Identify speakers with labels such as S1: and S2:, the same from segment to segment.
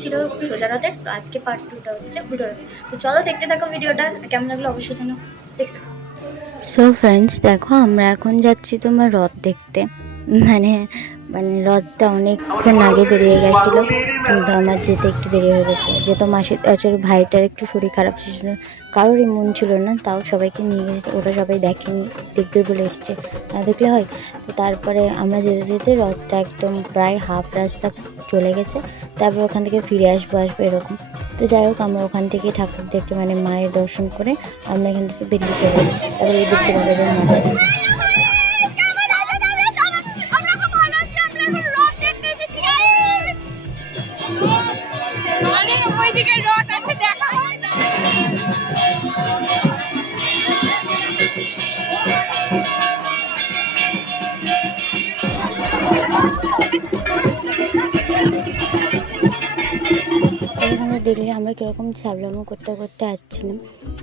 S1: ছিল সোজা রথের, তো আজকে পার্ট টুটা হচ্ছে উল্টো তো চলো দেখতে থাকো ভিডিওটা কেমন লাগল অবশ্যই জানো, দেখতে সো ফ্রেন্ডস দেখো, আমরা এখন যাচ্ছি তোমার রথ দেখতে। মানে মানে রথটা অনেকক্ষণ আগে বেরিয়ে গেছিল, কিন্তু আমার যেতে একটু দেরি হয়ে গেছিল। যেহেতু মাসি আসলে ভাইটার একটু শরীর খারাপ ছিল, কারোরই মন ছিল না, তাও সবাইকে নিয়ে গেছে, ওরা সবাই দেখেনি, দেখবে বলে এসছে। না দেখলে হয়? তো তারপরে আমরা যেতে যেতে রথটা একদম প্রায় হাফ রাস্তা চলে গেছে, তারপর ওখান থেকে ফিরে আসব আসব এরকম। তো যাই হোক, আমরা ওখান থেকে ঠাকুর দেখে মানে মায়ের দর্শন করে আমরা এখান থেকে বেরিয়ে চলে তারপরে দেখতে পাবো দেখি
S2: ওইদিকে
S1: দেখলে আমরা কীরকম ছ্যাবলামো করতে করতে আসছিলাম।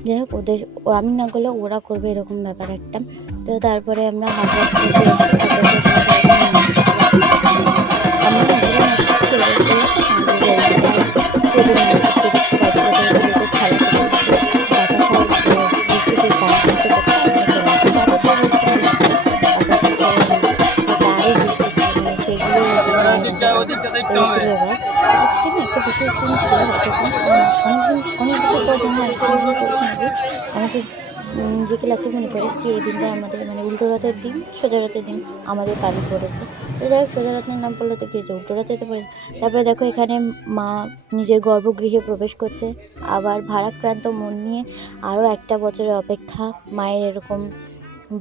S1: যাই হোক, ওদের আমি না করলে ওরা করবে এরকম ব্যাপার একটা। তো তারপরে আমরা হাফ ছিল এবার অ্যাকচুয়ালি একটা বিষয় ছিল ছিল অনেকদিন অনেক বছর পর যখন একটা ভিডিও করছি আমাকে নিজেকে লাগতে মনে করে কি এই দিনটা আমাদের মানে উল্টো রথের দিন সোজা রথের দিন আমাদের বাড়ি পড়েছে তো যাই হোক সোজা রথের নাম পড়ল তো কি হয়েছে? উল্টো রথে তো পড়েছে তারপরে দেখো এখানে মা নিজের গর্ভগৃহে প্রবেশ করছে। আবার ভারাক্রান্ত মন নিয়ে আরও একটা বছরের অপেক্ষা মায়ের এরকম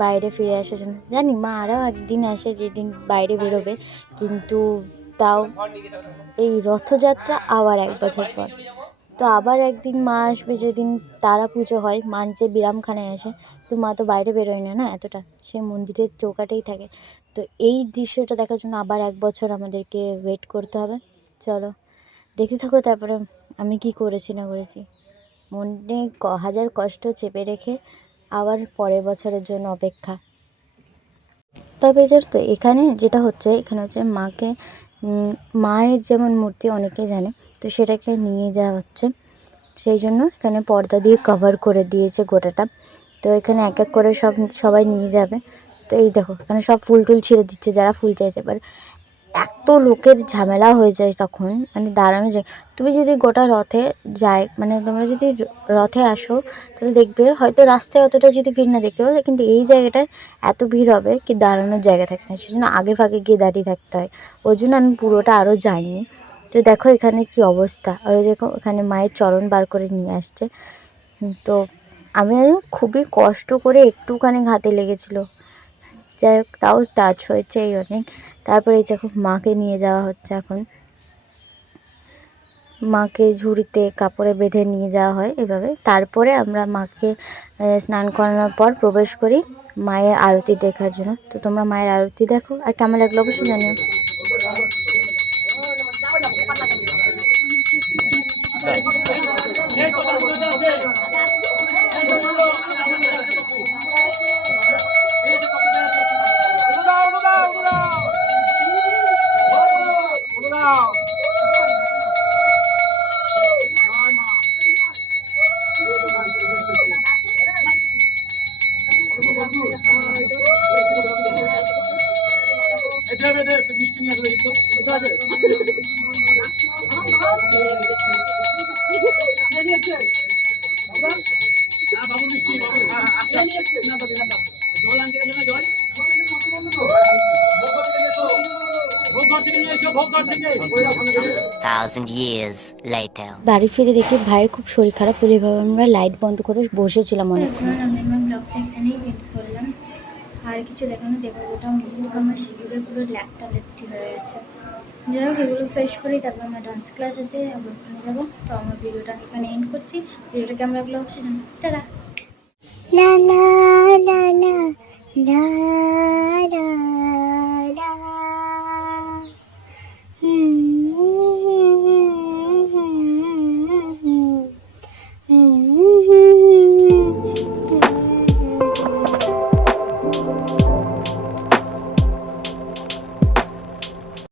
S1: বাইরে ফিরে আসার জন্য। জানি মা আরও একদিন আসে যেদিন বাইরে বেরোবে কিন্তু তাও এই রথযাত্রা আবার এক বছর পর। তো আবার একদিন মা আসবে, যেদিন তারা পুজো হয় মা যে বিরামখানায় আসে তো মা তো বাইরে বেরোয় না না এতটা? সে মন্দিরের চৌকাটেই থাকে। তো এই দৃশ্যটা দেখার জন্য আবার এক বছর আমাদেরকে ওয়েট করতে হবে। চলো, দেখতে থাকো তারপরে আমি কি করেছি না করেছি। মনে ক- হাজার কষ্ট চেপে রেখে আবার পরের বছরের জন্য অপেক্ষা। তবে তো এখানে যেটা হচ্ছে, এখানে হচ্ছে মাকে মায়ের যেমন মূর্তি অনেকেই জানে, তো সেটাকে নিয়ে যাওয়া হচ্ছে। সেই জন্য এখানে পর্দা দিয়ে কভার করে দিয়েছে গোটাটা। তো এখানে এক এক করে সব, সবাই নিয়ে যাবে। তো এই দেখো, এখানে সব ফুল টুল ছিঁড়ে দিচ্ছে যারা ফুল চাইছে। এবার এত লোকের ঝামেলা হয়ে যায় তখন মানে দাঁড়ানো যায়। তুমি যদি গোটা রথে যায় মানে তোমরা যদি রথে আসো, তাহলে দেখবে হয়তো রাস্তায় অতটা যদি ভিড় না দেখতে পাবে, কিন্তু এই জায়গাটায় এত ভিড় হবে কি দাঁড়ানোর জায়গা থাকে না। সেজন্য আগে ফাগে গিয়ে দাঁড়িয়ে থাকতে হয়। ওই জন্য আমি পুরোটা আরও যাইনি তো দেখো এখানে কি অবস্থা। আর দেখো এখানে মায়ের চরণ বার করে নিয়ে আসছে। তো আমি খুবই কষ্ট করে একটুখানি হাতে লেগেছিলো। যাই হোক, তাও টাচ হয়েছে এই অনেক। তারপরে এই যখন মাকে নিয়ে যাওয়া হচ্ছে এখন। মাকে ঝুড়িতে কাপড়ে বেঁধে নিয়ে যাওয়া হয় এভাবে। তারপরে আমরা মাকে স্নান করানোর পর প্রবেশ করি মায়ের আরতি দেখার জন্য। তো তোমরা মায়ের আরতি দেখো। আর কেমন লাগল অবশ্যই জানিও। বাড়ি ফিরে দেখি ভাইয়ের খুব শরীর খারাপ হলে আমরা লাইট বন্ধ করে বসেছিলাম অনেকক্ষণ
S3: এখন আমি আমার ব্লগটা এখানেই এড করলাম আর কিছু দেখানো দেখো ওটা মুখ আমার শিশুদের পুরো ল্যাপটা লেপটি হয়ে গেছে। যাই হোক, এগুলো ফ্রেশ করি, তারপর আমার ডান্স ক্লাস আছে, আবার ওখানে যাব। তো আমার ভিডিওটা এখানে এন্ড করছি। ভিডিওটা কেমন লাগল অবশ্যই জানো টাটা!